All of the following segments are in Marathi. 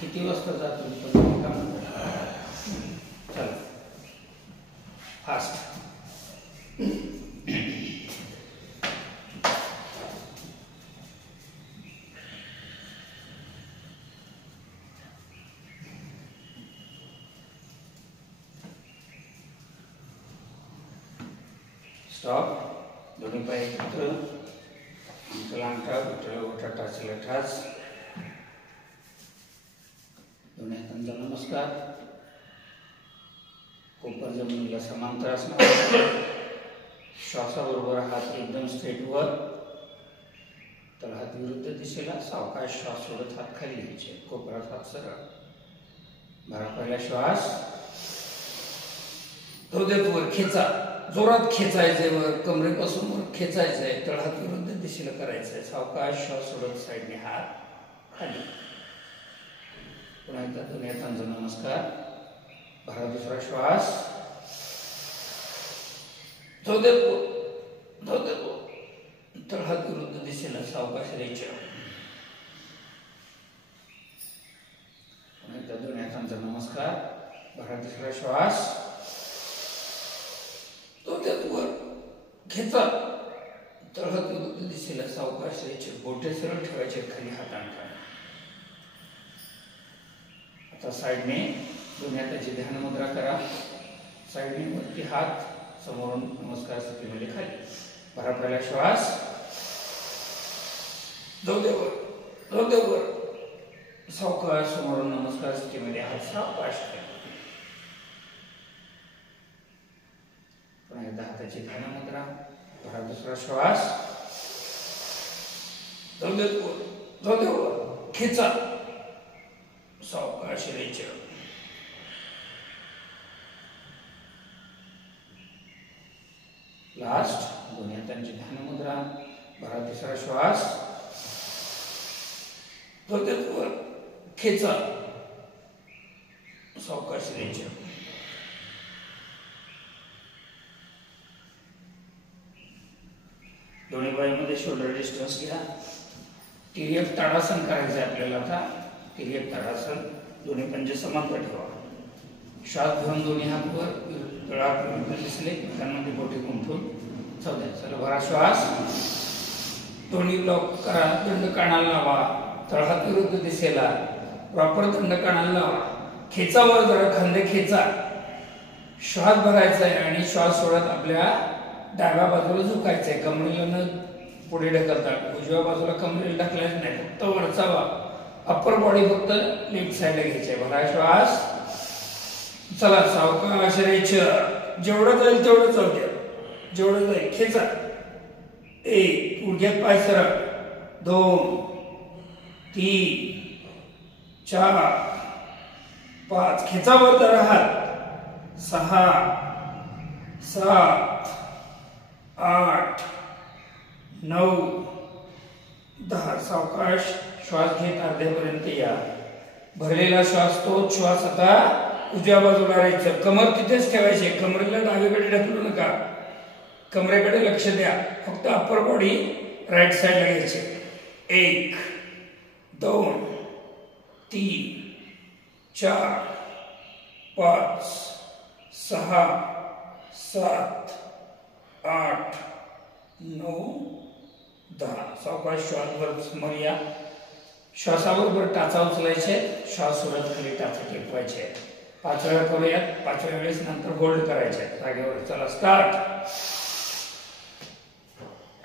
किती वाजता जातो चला फास्ट स्टॉप दोन्ही पाय एकत्र चला अंगठा विठ्ठल ओठा टाचला ठास दोन्ही हातांचा नमस्कार कोपर जमिनीला समांतर असणार श्वासाबरोबर हात एकदम स्ट्रेट वर तर हात विरुद्ध दिशेला सावकाश श्वास सोडत हात खाली घ्यायचे कोपरात हात सरळ भरा पहिला श्वास हृदयावर खेचा जोरात खेचायचे वर कमरेपासून वर खेचायचंय तळ हात विरुद्ध दिशेला करायचंय सावकाश श्वास सोडत साईडने हात खाली पुन्हा एकदा दोन्ही हातांचा नमस्कार भरा दुसरा श्वास तळ हात विरुद्ध दिशेला सावकाश द्यायचे पुन्हा एकदा दोन्ही हातांचा नमस्कार भरा तिसरा श्वास वर खेचा तळ हात विरुद्ध दिशेला सावकाश द्यायचे बोटे सरळ ठेवायचे खाली हातांना आता साइडने दोन्ही हाताची ध्यान मुद्रा करा साइडने वरती हात समोरून नमस्कार स्थितीमध्ये खाली भरा पहिला श्वास हृदयावर सावकाश समोरून नमस्कार स्थितीमध्ये हात सावकाश खाली पुन्हा एकदा हाताची ध्यान मुद्रा भरा दुसरा श्वास हृदयावर खेचा सावकाश द्यायचे लास्ट दोन्ही हातांची ध्यान मुद्रा भरा तिसरा श्वास हृदयावर खेचा सावकाश द्यायचे दोन्ही पायामध्ये शोल्डर डिस्टन्स घ्या तिर्यक ताडासन करायचं आपल्याला आता तिर्यक ताडासन दोन्ही पंजे समांतर ठेवा श्वास घेऊन दोन्ही हात वर तळात दिसले त्यांमध्ये बोटे गुंफून चौद्या चला भरा श्वास दोन्ही ब्लॉक करा दंड कानाला लावा तळहात विरुद्ध दिशेला प्रॉपर दंड कानाला लावा खेचावर जरा खांदे खेचा श्वास भरायचा आहे आणि श्वास सोडत आपल्या डाव्या बाजूला झुकायचंय कमरेला न पुढे ढकलतात उजव्या बाजूला कमरेला ढकलायच नाही फक्त वरचा अप्पर बॉडी फक्त लेफ्ट साइडला घ्यायची आहे भरा श्वास चला सावकाश द्यायचं जेवढं जाईल तेवढं जाऊ द्या जेवढं जाईल खेचा एक गुडघ्यात पाय सरळ 2 3 4 5 खेचावर जरा हात 6 7 8 9 10 सावकाश श्वास घेत अर्ध्यापर्यंत या भरलेला श्वास तोच श्वास आता उजव्या बाजूला राहायचं कमर तिथेच ठेवायची कमरेला डावीकडे ढकलू नका कमरेकडे लक्ष द्या फक्त अप्पर बॉडी राईट साइडला घ्यायची 1 2 3 4 5 6 7 8 9 10 सावकाश श्वास वर समोर या श्वासाबरोबर टाचा उचलायचे श्वास सोडत खाली टाचा टेकवायचे 5 वेळा करूयात 5व्या वेळेस नंतर होल्ड करायचे जागेवर चला स्टार्ट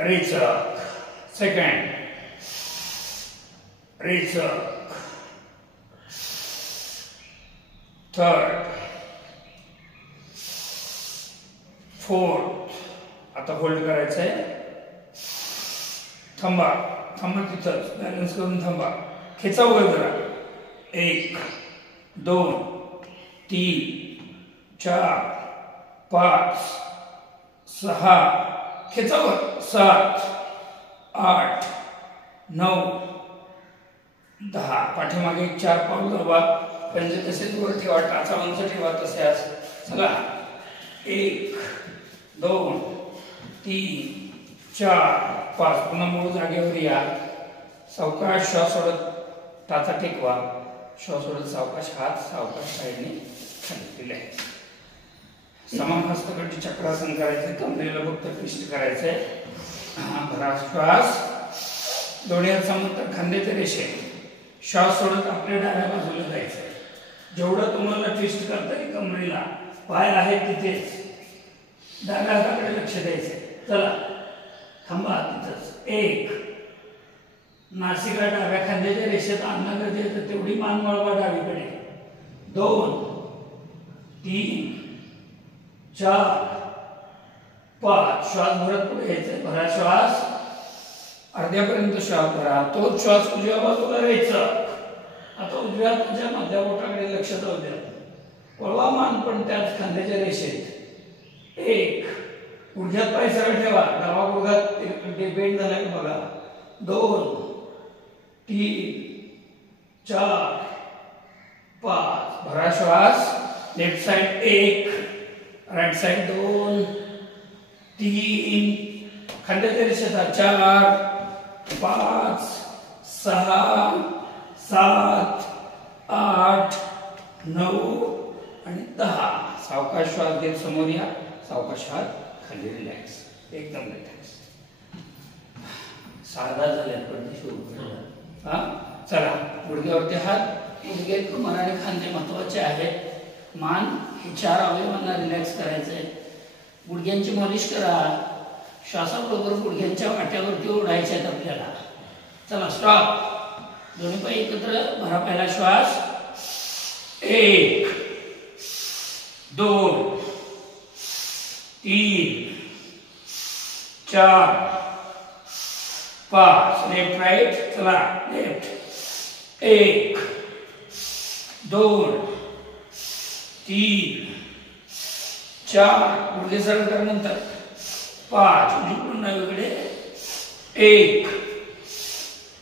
रिचक सेकंड रिचक थर्ड फोर्थ आता होल्ड करायचंय थांबा तिथंच बॅलन्स करून थांबा खेचा वर जरा 1 2 3 4 5 6 खेचावर 7 8 9 10 पाठीमागे 4 पाऊल दाबा पंजे तसेच वर ठेवा टाचा उंच ठेवा तसे चला 1 2 3 4 5 पुन्हा मूळ जागेवर या सावकाश श्वास सोडत टाचा टेकवा. श्वास सोडत सावकाश हात सावकाश साईडने खाली रिलॅक्स. समान हस्तकटी चक्रासन करायचंय. कमरेला फक्त ट्विस्ट करायचंय. भरा श्वास. दोन्ही हात समांतर खांद्याच्या रेषेत. श्वास सोडत आपल्या डाव्या बाजूला जायचंय. जेवढं तुम्हाला ट्विस्ट करता येईल कमरेला, पाय आहेत तिथेच डाव्या हाताकडे लक्ष द्यायचंय. चला थांबा तिथंच. 1 नासिका डाव्या खांद्याच्या रेषेत आणणं गरजेचं, तेवढी मान वळवा डावीकडे. 2 3 4 5 श्वास भरत पुढे यायचंय. भरा श्वास. अर्ध्यापर्यंत श्वास भरा. तो श्वास उजव्या बाजूला राहायचा. आता उजव्या हाताच्या मध्या बोटाकडे लक्ष जाऊ द्या. वळवा मान पण त्याच खांद्याच्या रेषेत. 1 गुडघ्यात पाय सरळ ठेवा. डावा गुडघा बेंड झालाय बघा. 2 3 4 5 भरा श्वास. लेफ्ट साइड 1 राइट साइड 2 3 खांद्याच्या रेषेत 4 5 6 7 8 9 आणि 10. सावकाश श्वास घेत समोर या. सावकाश हात खाली रिलॅक्स. एकदम रिलॅक्स. साधा झाल्यापर्यंत सुरू करा. चला गुडघ्यावरती हात. गुडघे कमर आणि खांदे महत्वाचे आहेत. मान हे 4 अवयवांना रिलॅक्स करायचंय. गुडघ्यांची मालिश करा. श्वासाबरोबर गुडघ्यांच्या वाट्यावरती ओढायचे आहेत आपल्याला. चला स्टॉप. दोन्ही पाय एकत्र भरा. पहिला श्वास. 1 2 3 4 5 लेफ्ट राइट. चला लेफ्ट. 1 2 3 4 गुडघे सरळ कर. नंतर 5 उजवीकडून डावीकडे. 1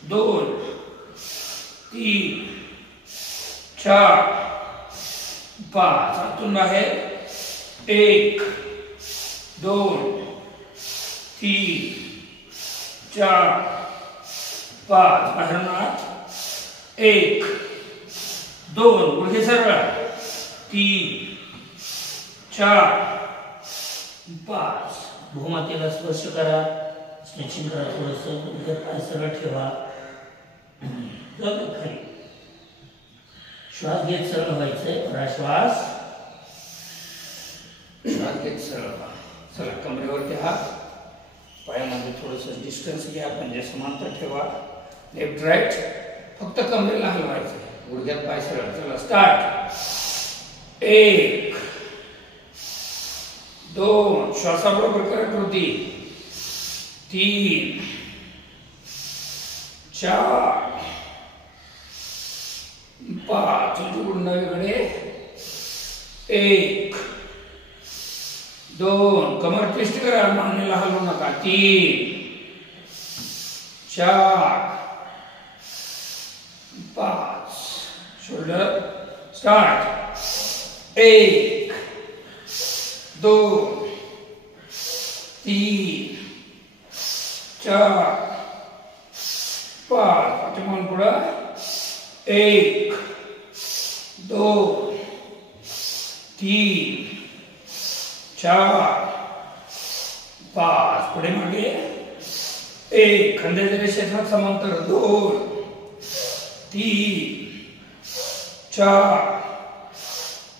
2 3 4 5 आतून बाहेर. 1 2 3 4 5 बाहेरून आत. 1 2 गुडघे सरळ. 3 4 5 भूमातेला स्पर्श करा. स्ट्रेचिंग करा. थोडंसं गुडघे पाय सरळ ठेवा. खाली श्वास घेत सरळ व्हायचंय. भरा श्वास. श्वास घेत सरळ व्हा. चला कमरेवरती हात. पायामध्ये थोडंसं डिस्टन्स घ्या. पंजे समांतर ठेवा. Left right. फक्त कमरेला हलवायचंय. गुडघ्यात पाय सरळ. चला स्टार्ट. 1 2 श्वासाबरोबर करा कृती. 3 4 5 उजवीकडून डावीकडे. 1 2 कमर ट्विस्ट करा. मानेला हलवू नका. 3 4 5 शोल्डर. स्टार्ट. 1 2 3 4 5 पाठीमान पुढं. 1 2 3 4 5 पुढे मागे. 1 खांद्याच्या रेषेत हात समांतर. 2 3 4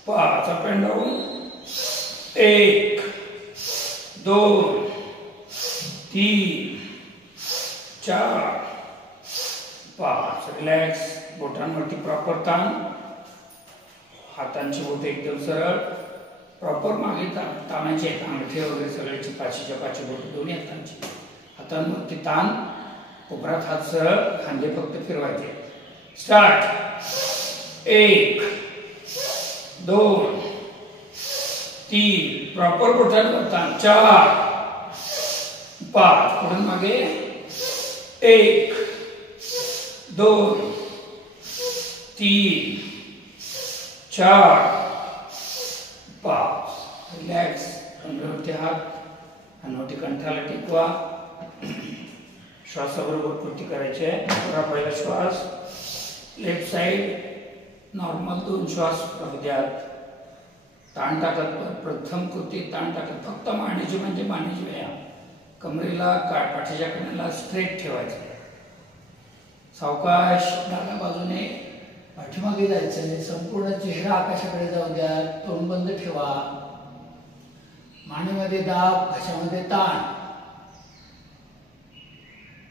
5 अप अँड डाऊन. 1 2 3 4 5 रिलॅक्स. बोटांवरती प्रॉपर ताण. हातांची बोटे एकदम सरळ प्रॉपर मागे ताणायचे आहेत. अंगठे वगैरे सगळ्याची पाचीच्या पाची बोटे दोन्ही हातांची. हातांवरती ताण. कोपरात हात सरळ. खांदे फक्त फिरवायचे. स्टार्ट. 1 2 3 प्रॉपर बोटांवर ताण. 4 5 पुढे मागे. 1 2 3 4 5 रिलॅक्स. कमरेवरती हात. हनुवटी कंठाला टिकवा. श्वासाबरोबर कृती करायची आहे. पहिला श्वास. लेफ्ट साइड नॉर्मल 2 श्वास राहू द्या. ताण टाकत प्रथम कृती ताण टाकत फक्त मानेची म्हणजे मानेची व्यायाम. कमरेला पाठीच्या कण्याला स्ट्रेट ठेवायचं. सावकाश डाव्या बाजूने पाठीमागे जायचंय. संपूर्ण चेहरा आकाशाकडे जाऊ द्या. तोंड बंद ठेवा. मानेमध्ये दाब, घशामध्ये ताण.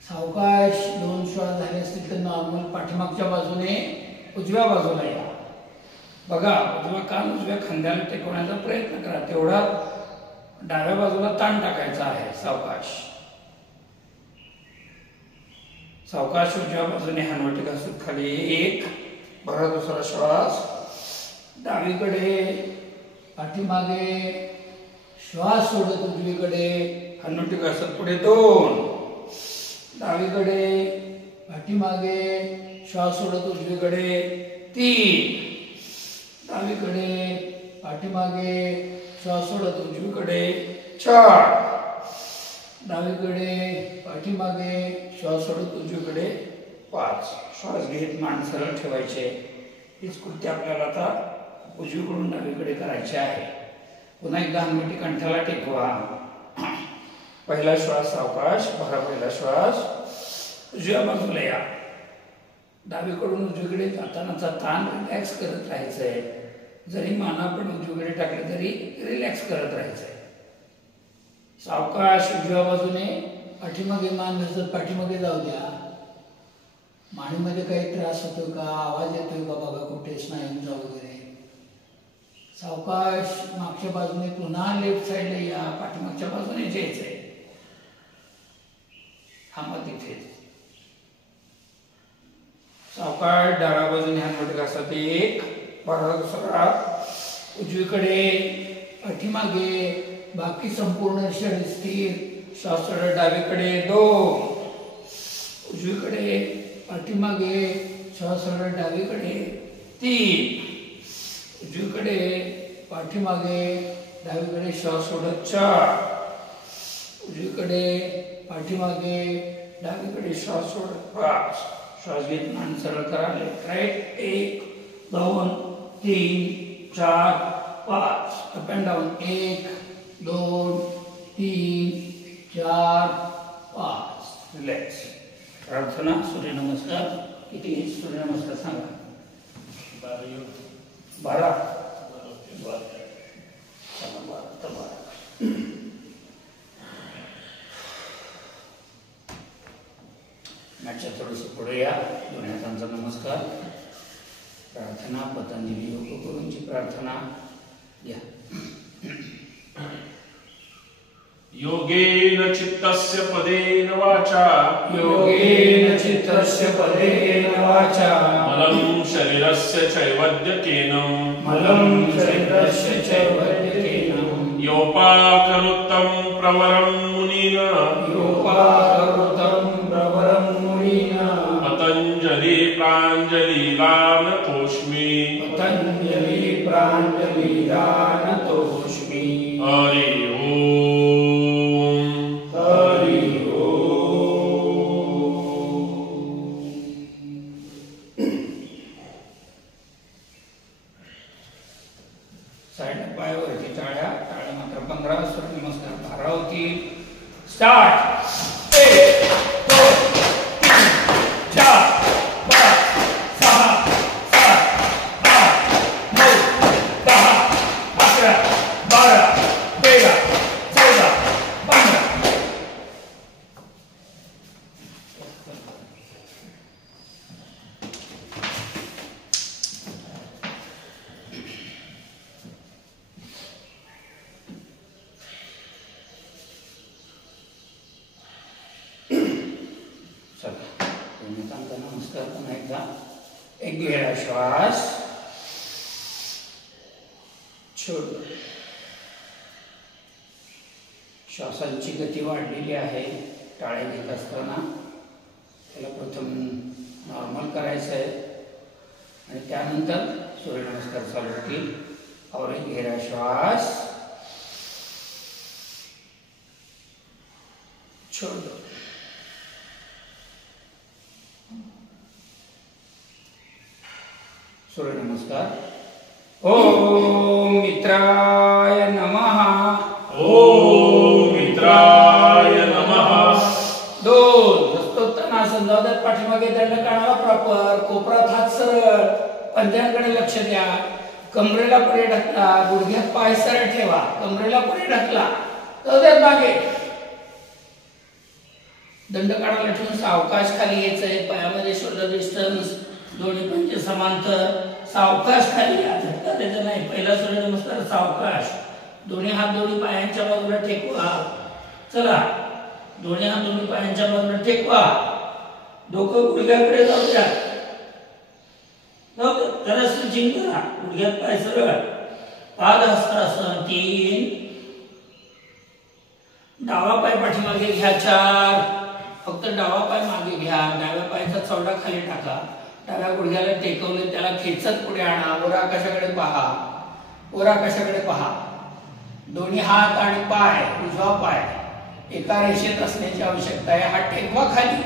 सावकाश 2 श्वास झाले असतील तर नॉर्मल पाठीमागच्या बाजूने उजव्या बाजूला या. बघा, उजवा कान उजव्या खांद्याला टेकवण्याचा प्रयत्न करा. तेवढा डाव्या बाजूला ताण टाकायचा आहे. सावकाश सावकाश उजव्या बाजूने हनवटी घासून खाली. 1 भरा. दुसरा श्वास डावीकडे पाठीमागे श्वास सोडत उजवीकडे हनवटी घासत पुढे. 2 डावीकडे पाठीमागे श्वास सोडत उजवीकडे. 3 डावीकडे पाठीमागे श्वास सोडत उजवीकडे. 4 डावीकडे पाठीमागे श्वास सोडत उजवीकडे. 5 श्वास घेत मान सरळ ठेवायचे. हीच कृती आपल्याला आता उजवीकडून डावीकडे करायची आहे. पुन्हा एकदा हनवटी कंठाला टेकवा. पहिला श्वास सावकाश भरा. पहिला श्वास उजव्या बाजूला या. डावीकडून उजवीकडे जातानाचा ताण रिलॅक्स करत राहायचंय. जरी माना पण उजवीकडे टाकले तरी रिलॅक्स करत राहायचंय. सावकाश उजव्या बाजूने पाठीमागे मान घसरत पाठीमागे जाऊ द्या. मानेमध्ये काही त्रास होतोय का, आवाज येतोय का बघा, कुठे स्नायूंचा वगैरे. सावकाश मागच्या बाजूने पुन्हा लेफ्ट साइडला या. पाठीमागच्या बाजूने यायचंय. थांबा तिथेच. सावकाश डाव्या बाजूने हनवटी घासत. 1 भरा. दुसरा उजवीकडे पाठीमागे. बाकी संपूर्ण शरीर स्थिर. श्वास सोडत डावीकडे. 2 उजवीकडे पाठीमागे. श्वास सोडत डावीकडे. 3 उजवीकडे पाठीमागे डावीकडे श्वास सोडत. 4 उजवीकडे पाठीमागे डावीकडे श्वास सोडत. 5 श्वास घेत मान सरळ करा. Left right. 1 2 3 4 5 up and down. 1 2 3 4 5. Relax. प्रार्थना सूर्यनमस्कार. किती सूर्यनमस्कार सांगा. 12. मॅचच्या थोडस पुढे या. दोन्ही हातांचा नमस्कार. प्रार्थना पतंजली योगगुरूंची प्रार्थना घ्या. योगेन चित्तस्य पदेन वाचा. योगेन चित्तस्य पदेन वाचा. मलं शरीरस्य चैवद्यकेन. मलं शरीरस्य चैवद्यकेन. योपाकरोत्तं प्रवरं मुनिना. योपाकरोत्तं प्रवरं मुनिना. पतंजलि प्राञ्जलिर्नतोऽस्मि. पतंजलि प्राञ्जलिर्नतोऽस्मि. हरि पायावरती टाळ्या. टाळ्या मात्र 15. सूर्यनमस्कार 12 होतील. स्टार्ट. 1 2 3 4 5 6 7 8 9 10 11 12 13 14 15. नमस्कार. पुन्हा एकदा एक गहरा श्वास छोड. श्वासांची गती वाढलेली आहे. टाळे घेत असताना त्याला प्रथम नॉर्मल करायचं आहे आणि त्यानंतर सूर्यनमस्कार चालू होतील. और एक गहरा श्वास छोड़ दो. सूर्यनमस्कार। ओम मित्राय नमः। ओम मित्राय नमः। दोन हस्तोत्तानासन जाऊद्यात, पाठीमागे दंड काढावा प्रॉपर, कोपरात हात सरळ, पंजांकडे लक्ष द्या, कमरेला पुढे ढकला, गुडघ्यात पाय सरळ ठेवा, कमरेला पुढे ढकला, जाऊद्यात मागे, दंड काढायला ठेवून सावकाश खाली यायचंय, पायामध्ये शोल्डर डिस्टन्स, दोन्ही पंजे समांतर, सावकाश खाली या, झटका द्यायचा नाही, पहिला सूर्यनमस्कार सावकाश, दोन्ही हात दोन्ही पायांच्या बाजूला टेकवा, चला, दोन्ही हात दोन्ही पायांच्या बाजूला टेकवा, डोकं गुडघ्याकडे जाऊ द्या, जरा स्ट्रेचिंग करा, गुडघ्यात पाय सरळ, पादहस्तासन 3, डावा पाय पाठीमागे घ्या 4, फक्त डावा पाय मागे घ्या, डाव्या पायाचा चवडा खाली टाका, डाव्या गुडघ्याला टेकवले त्याला खेचत पुढे आणा, वर आकाशाकडे पहा, वर आकाशाकडे पहा, दोन्ही हात आणि पाय, उजवा पाय एका रेषेत असण्याची आवश्यकता आहे, हात टेकवा खाली,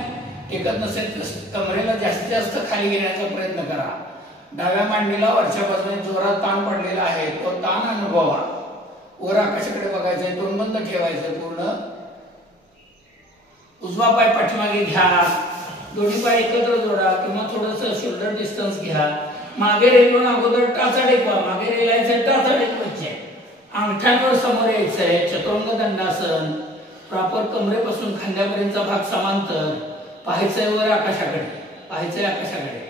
टेकत नसेल तर कमरेला जास्तीत जास्त खाली घेण्याचा प्रयत्न करा, डाव्या मांडीला वरच्या बाजूने जोरात ताण पडलेला आहे, तो ताण अनुभवा, वर आकाशाकडे बघायचंय, तोंड बंद ठेवायचं पूर्ण, उजवा पाय पाठीमागे घ्या, दोन्ही पाय एकत्र जोडा किंवा थोडंसं शोल्डर डिस्टन्स घ्या, मागे रेलून अगोदर टाचा टेकवा, मागे रेलायचं टाचा टेकवायचे, अंगठ्यांवर समोर यायचंय, चतुरंग दंडासन, प्रॉपर कमरेपासून खांद्यापर्यंतचा भाग समांतर, पाहायचंय वर आकाशाकडे, पाहायचंय आकाशाकडे,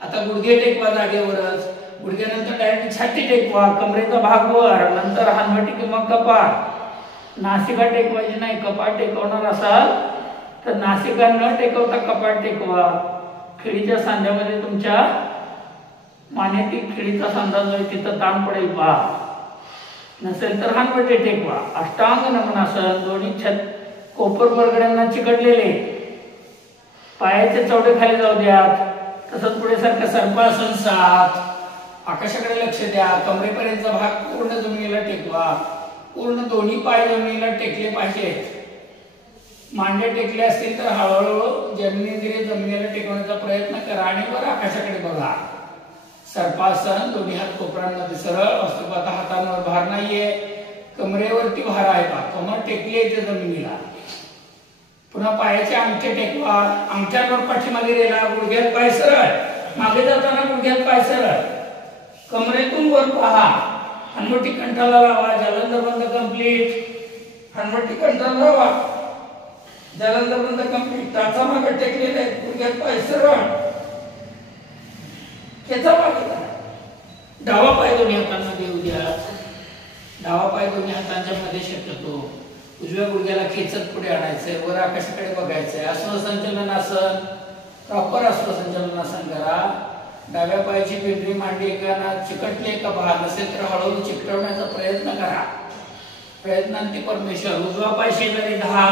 आता गुडघे टेकवा जागेवरच, गुडघ्यानंतर डायरेक्ट छाती टेकवा, कमरेचा भाग वर, नंतर हानवटी किंवा कपाट, नासिका टेकवायची नाही, कपाट टेकवणार असाल तर नासिका न टेकवता कपाट टेकवा, खिळीच्या सांध्यामध्ये तुमच्या मानेतील खिळीचा सांधा जो आहे तिथं ताण पडेल पहा, नसेल तर हानवटी टेकवा, अष्टांग नमनासन, दोन्ही छत कोपर बरगड्यांना चिकटलेले, पायाचे चवडे खाली जाऊ द्या, तसंच पुढे सारखं सर्पासन 7, आकाशाकडे लक्ष द्या, कमरेपर्यंतचा भाग पूर्ण जमिनीला टेकवा, पूर्ण दोन्ही पाय जमिनीला टेकले पाहिजेत, मांडे टेकले असतील तर हळूहळू जमिनीला टेकवण्याचा प्रयत्न करा आणि वर आकाशाकडे बघा, सर्पासन, दोन्ही हात कोपरांमध्ये सरळ, वस्तुपाता हातांवर भार नाहीये, कमरेवरती भार आहे पहा, कमर टेकली आहे जमिनीला, पुन्हा पायाचे अंगठे टेकवा, अंगठ्यांवर पाठीमागे रेला, गुडघ्यात पाय सरळ, मागे जाताना गुडघ्यात पाय सरळ, कमरेतून वर पहा, हनुवटी कंठाला लावा, जालंधर बंद कंप्लीट, हनुवटी कंठाला लावा, जालंधर बंद कंप्लीट, टाचा मागे टेकलेले, गुडघ्यात पाय सरळ, खेचा मागे करा, डावा पाय दोन्ही हातांमध्ये येऊ द्या, डावा पाय दोन्ही हातांच्या मध्ये शक्यतो, उजव्या गुडघ्याला खेचत पुढे आणायचंय, वर आकाशाकडे बघायचंय, अश्वसंचलनासन, प्रॉपर अश्वसंचलनासन करा, डाव्या पायाची पिंपरी मांडी एकाना चिकटली का पहा, नसेल तर हळूहळू चिकटवण्याचा प्रयत्न करा, प्रयत्नांती परमेश्वर, उजवा पाय शेजारी 10,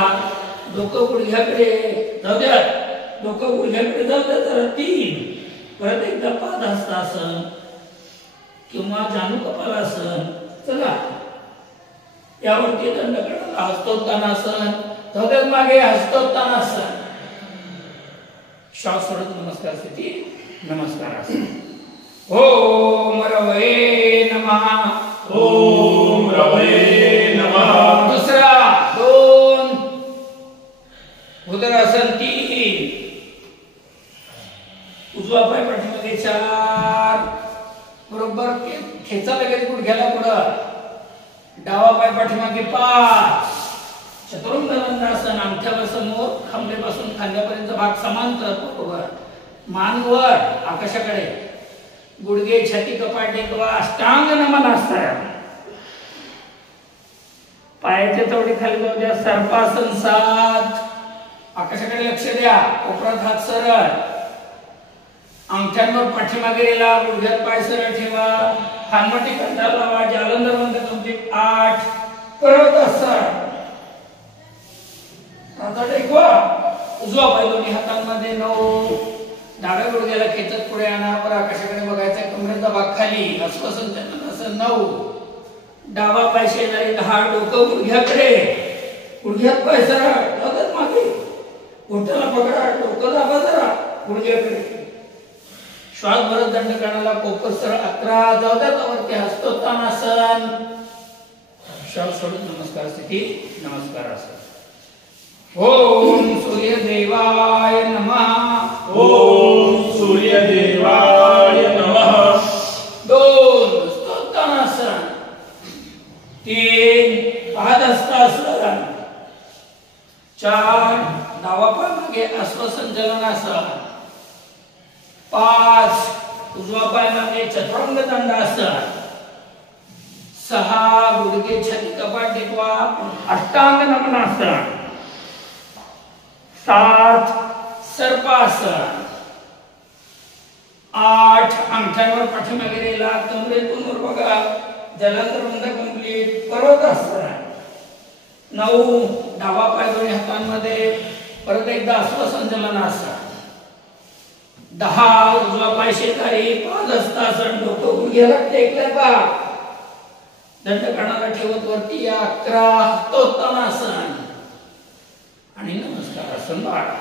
डोकं गुडघ्याकडे जाऊ द्या, डोकं गुडघ्याकडे जाऊ द्या, जरा 3, परत एकदा पादहस्तासन किंवा जानु कपालासन, चला, यावरती दंड काढा, हस्तोत्तानासन, जाऊ द्यात मागे, हस्तोत्तानासन, श्वास सोडत नमस्कार स्थिती, नमस्कार, ओम रवये नमः, ओम रवये नमः। दुसरा 2, उदरासन 3, उजवा पाय पाठीमागे 4, बरोबर खेचा लगेच गुडघ्याला पुढं, डावा पाय पाठीमागे 5, चतुरंग दंडासन, अंगठ्यावर समोर, खांद्यापासून खांद्यापर्यंत भाग समांतर, बरोबर, मान वर आकाशाकडे, गुडघे छाती कपाट टेकवा, अष्टांग नमनासन, पायाचे चवडे खाली जाऊ द्या, सर्पासन 7, आकाशाकडे लक्ष द्या, कोपरात हात सरळ, अंगठ्यांवर पाठीमागे रेला, गुडघ्यात पाय सरळ ठेवा, हानवटी कंठाला लावा, जालंधर बंद कंप्लीट 8, परत असं आता टेकवा, उजवा पाय दोन्ही हातांमध्ये 9, डाव्या गुडघ्याला खेचत पुढे आणा, वर आकाशाकडे बघायचं, कमरेचा भाग खाली, हस्तसंचलनासन 9, डावा पाय शेजारी 10, डोकं गुडघ्याकडे, गुडघ्यात पाय सरळ, जातात मागे, घोट्याला पकडा, डोकं दाबा जरा गुडघ्याकडे, श्वास भरत दंडकानाला कोपर सरळ 11 जाऊ द्या वरती हस्तोत्तानासन. श्वास सोडून नमस्कार स्थिती, नमस्कार आसन. ओम सूर्यदेवाय नमः. ओम सूर्यदेवाय नमः. 2 हस्तोत्तानासन. 3 पादहस्तासन. 4 डावा पाय मागे अश्वसंचलनासन. 5 उजवा पाय मागे चतुरंग दंडासन. 6 गुडघे छाती कपाट टेकवा अष्टांग नमनासन. 7 सर्पासन. 8 अंगठ्यावर पाठीमागे गेला कमरेतून वर बघा जलांतर बंद कंप्लीट पर्वतासन. 9 डावा पाय दोन्ही हातांमध्ये परत एकदा अश्वसंचलनासन. 10 उजवा पाय शेजारी पादहस्तासन. डोकं गुडघ्याला टेकलं बा दंडकानाला ठेवत वरती या. 11 हस्तोत्तानासन आणि नमस्कारासन 12.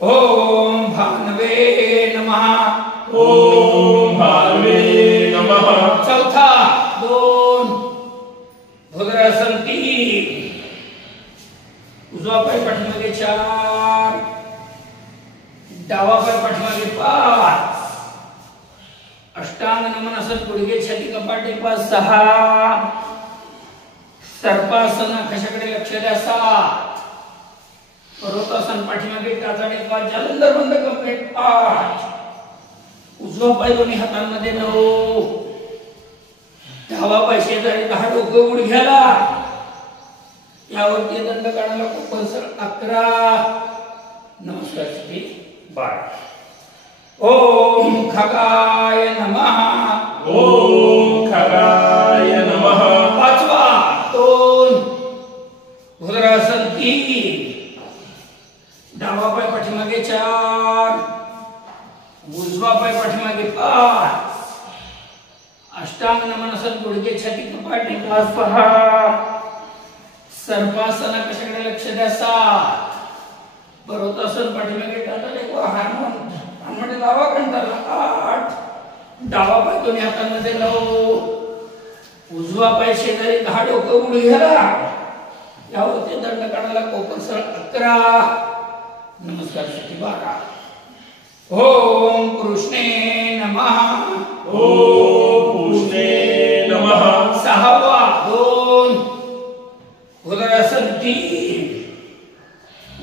ओम भानवे नमः. ओम भानवे नमः. 4 2 भुजंगासन 3 उजवा पाय पाठीमागे 4 डावा पाय पाठीमागे 5 अष्टांग नमनासन गुडघे छाती कपाट टेकवा 6 सर्पासन कशाकडे लक्ष द्या 7 पर्वतासन पाठीमागे टाचा टेकवा जालंधर बंद कंप्लीट 8 उजवा पाय दोन्ही हातांमध्ये 9 डावा पाय शेजारी 10 डोकं गुडघ्याला यावरती दंडकानाला कोपरसर 11 नमस्कार स्थिती 12. ओम खगाय नमः. ओम खगाय नमः. 5 2 भुजंगासन 3 डावा पाय पाठीमागे 4 उजवा पाय पाठीमागे 5 अष्टांग नमनासन गुडघे छाती कपाट टेकवा 6 सर्पासन कशाकडे लक्ष द्या 7 पर्वतासन पाठीमागे टाचा टेकवा हानमध्ये लावा कंठाला 8 डावा पाय दोन्ही हातांमध्ये 9 उजवा पाय शेजारी 10 डोकं गुडघ्याला यावरती दंडकानाला कोपरसर 11 नमस्कार स्थिती 12. ओम कृष्णे नमः. ओम कृष्णे नमः. 6 2 भुजंगासन 3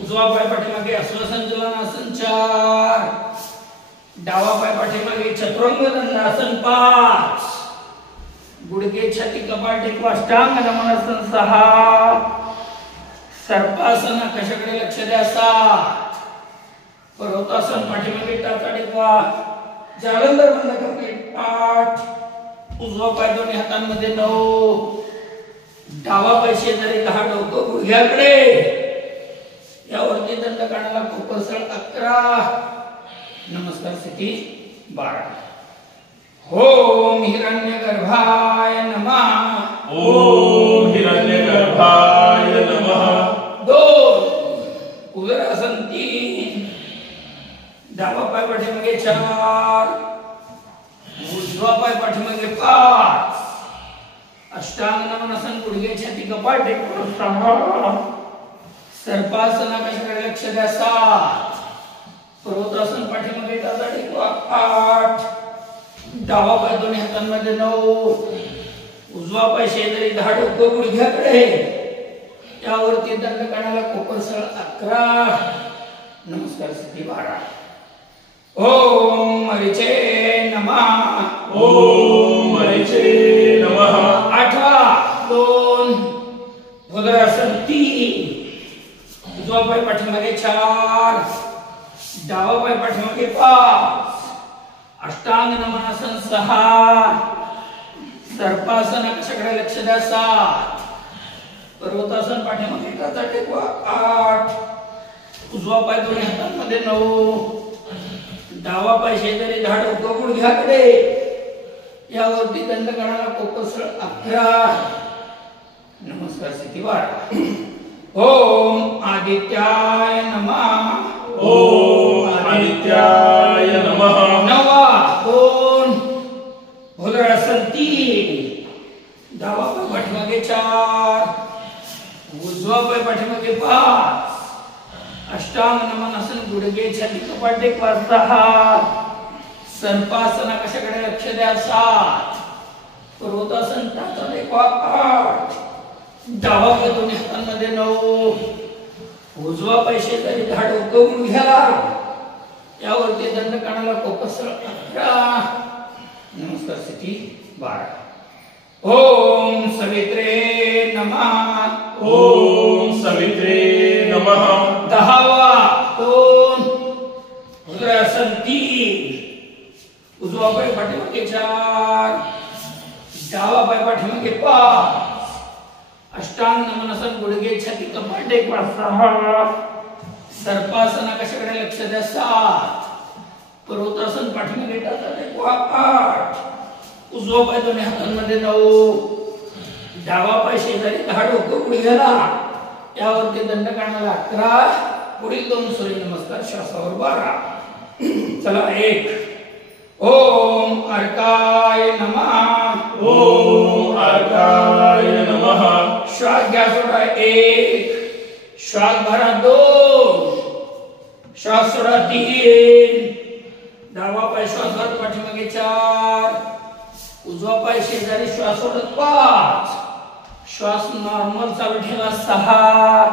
उजवा पाय पाठीमागे अश्वसंचलनासन 4 डावा पाय पाठीमागे चतुरंग दंडासन 5 गुडघे छाती कपाट टेकवा अष्टांग नमनासन 6 सर्पासन कशाकडे लक्ष द्या 7 पर्वतासन पाठीमागे टाचा टेकवा जालंधर बंद कंप्लीट 8 उजवा पाय दोन्ही हातांमध्ये 9 डावा पाय शेजारी 10 डोकं गुडघ्याकडे यावरती दंडकानाला कोपरसर 11 नमस्कार स्थिती 12. ओम हिरण्यगर्भाय नमः. ओम हिरण्यगर्भाय नमः. 2 भुजंगासन 3 डावा पाय पाठीमागे 4 उजवा पाय पाठीमागे 5 अष्टांग नमनासन गुडघे छाती कपाट टेकवा 6 सर्पासन कशाकडे लक्ष द्या 7 पर्वतासन पाठीमागे टाचा टेकवा 8 डावा पाय दोन्ही हातांमध्ये 9 उजवा पाय शेजारी 10 डोकं गुडघ्याकडे यावरती दंडकानाला कोपरसर 11 नमस्कार स्थिती 12. ओम मरीचे नमः. ओम मरीचे नमः. 8 2 भुजंगासन 3 उजवा पाय पाठीमागे 4 डावा पाय पाठीमागे 5 अष्टांग नमनासन 6 सर्पासन कशाकडे लक्ष द्या 7 पर्वतासन पाठीमागे टाचा टेकवा 8 उजवा पाय दोन्ही हातांमध्ये 9 डावा पाय शेजारी 10 डोकं गुडघ्याकडे यावरती दंडकानाला कोपरसर 11 नमस्कार स्थिती 12. ओम आदित्याय नमः. ओम आदित्याय नमः. 9 4, उजवा पाय पाठीमागे 5, अष्टांग नमनासन गुडघे छाती कपाट टेक 6, सर्पासन कशाकडे लक्ष द्या 7, पर्वतासन टाचा टेक 8, डावा पाय दोन्ही हातांमध्ये 9, उजवा पाय शेजारी धाड डोकं घ्या, यावरती दंडकानाला कोपसळ 11, नमस्कार स्थिती 12. ओम सवित्रे नमः. ओम सवित्रे नमः. 10वा 2, उदरासन 3, उजवा पाय पाठीमागे 4, डावा पाय पाठीमागे 5, अष्टांग नमनासन गुडघे छाती कपाट टेक 6, सर्पासन कशाकडे लक्ष द्या 7, पर्वतासन पाठीमागे टाचा टेक 8, उजवा पाय दोन्ही हातांमध्ये 9, डावा पाय शेजारी धाड डोकं गुडघ्याला, यावरती दंडकानाला 11, पुढील 2 सूर्य नमस्कार श्वासावर 12. चला 1. ओम अर्काय नमः. ओम अर्काय नमः. श्वास घ्या सोडा 1, श्वास भरा 2, श्वास सोडा 3, डावा पाय श्वास भरत पाठीमागे 4, उजवा पाय शेजारी श्वास सोडत 5, श्वास नॉर्मल चालू ठेवा 6,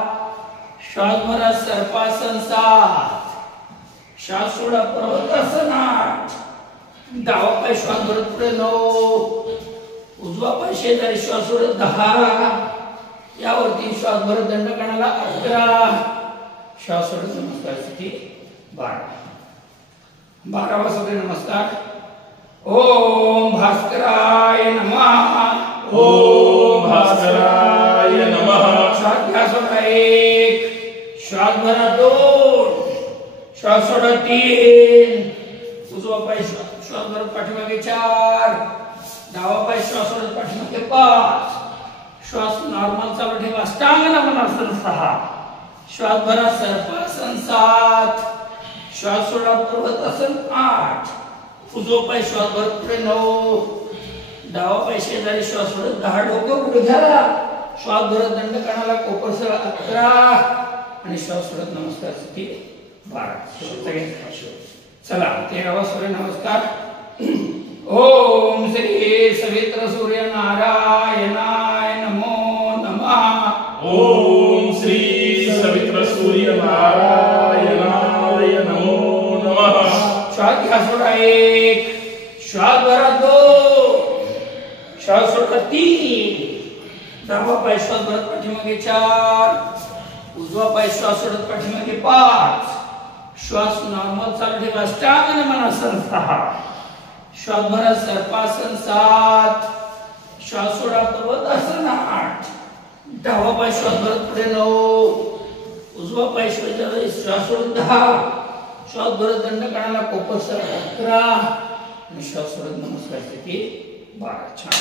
श्वास भरा सर्पासन 7, श्वास सोडा पर्वतासन 8, डावा पाय श्वास भरत पुढे 9, उजवा पाय शेजारी श्वास सोडत 10, यावरती श्वास भरत दंडकानाला 11, श्वास सोडत नमस्कार स्थिती 12. 12वा सूर्य नमस्कार. ओम भास्कराय नमः. ओम भास्कराय नमः. श्वास घ्या सोडा 1, श्वास भरा 2, श्वास सोडा 3, उजवा पाय श्वास भरत पाठीमागे 4, डावा पाय श्वास सोडत पाठीमागे 5, श्वास नॉर्मल चालू ठेवा अष्टांग नमनासन 6, श्वास भरा सर्पासन 7, श्वास सोडा पर्वतासन 8, उजवा पाय श्वास भरत पुढे 9, डावा पाय शेजारी श्वास सोडत 10, डोकं गुडघ्याला, श्वास भरत दंडकानाला कोपरसळ 11, आणि श्वास सोडत नमस्कार स्थिती 12. चला 13वा सूर्य नमस्कार. ओम श्री सवित्र सूर्य नारायणाय नमो नमः. ओम श्री सवित्र सूर्य नारायणाय नमो नमः. श्वास घ्या सोडा 1, श्वास भरा 2, श्वास सोडा 3, डावा पाय श्वास भरत पाठीमागे 4, उजवा पाय श्वास सोडत पाठीमागे 5, श्वास नॉर्मल चालू ठेवा अष्टांग नमनासन 6, श्वास भरा सर्पासन 7, श्वास सोडा पर्वतासन 8, डावा पाय श्वास भरत पुढे 9, उजवा पाय श्वास सोडत 10, श्वास भरत दंडकानाला कोपसळ 11, आणि श्वास सोडत नमस्कार स्थिती 12. छान.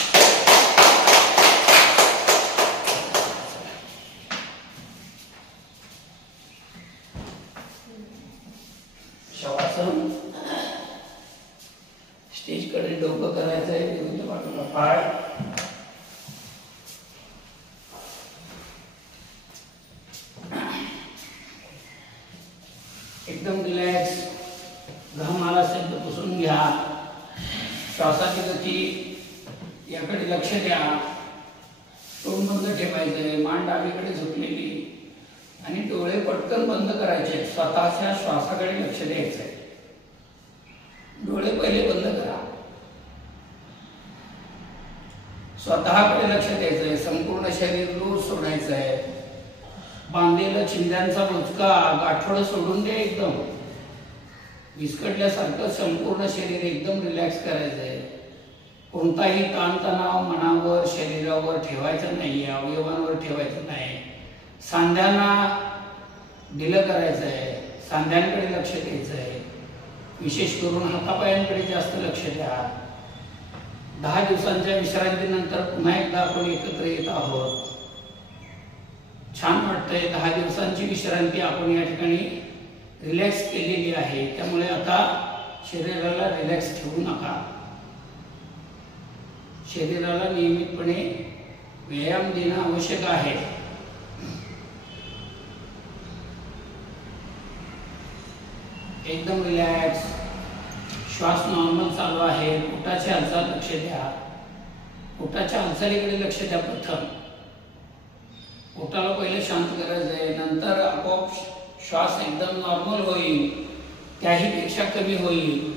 शवासन. स्टेज कडे डोकं करायचं आहे, विरुद्ध बाजूला पाय, एकदम रिलॅक्स. घाम आला असेल तर पुसून घ्या. श्वासाची गती याकडे लक्ष द्या. तोंड बंद ठेवायचंय, मान डावीकडे झुकलेली, आणि डोळे पटकन बंद करायचे. स्वतःच्या श्वासाकडे लक्ष द्यायचंय. डोळे पहिले बंद करा. स्वतःकडे लक्ष द्यायचंय. संपूर्ण शरीर लूज सोडायचंय. बांधलेलं चिंध्यांचा बुचका गाठोडं सोडून द्या. एकदम विस्कटल्यासारखं संपूर्ण शरीर एकदम रिलॅक्स करायचंय. कोणताही ताणतणाव मनावर शरीरावर ठेवायचा नाही, अवयवांवर ठेवायचं नाही. सांध्यांना ढिलं करायचंय. सांध्यांकडे लक्ष द्यायचंय. विशेष करून हातापायांकडे जास्त लक्ष द्या. 10 दिवसांच्या विश्रांतीनंतर पुन्हा एकदा आपण एकत्र येत आहोत. छान वाटतंय. 10 दिवसांची विश्रांती आपण या ठिकाणी रिलॅक्स केलेली आहे. त्यामुळे आता शरीराला रिलॅक्स ठेवू नका. शरीराला नियमितपणे व्यायाम देणं आवश्यक आहे. एकदम रिलॅक्स. श्वास नॉर्मल चालू आहे. पोटाची हालचाल लक्ष द्या. पोटाच्या हालचालीकडे लक्ष द्या. प्रथम पोटाला पहिले शांत करायचं आहे, नंतर आपोआप श्वास एकदम नॉर्मल होईल, त्याही पेक्षा कमी होईल.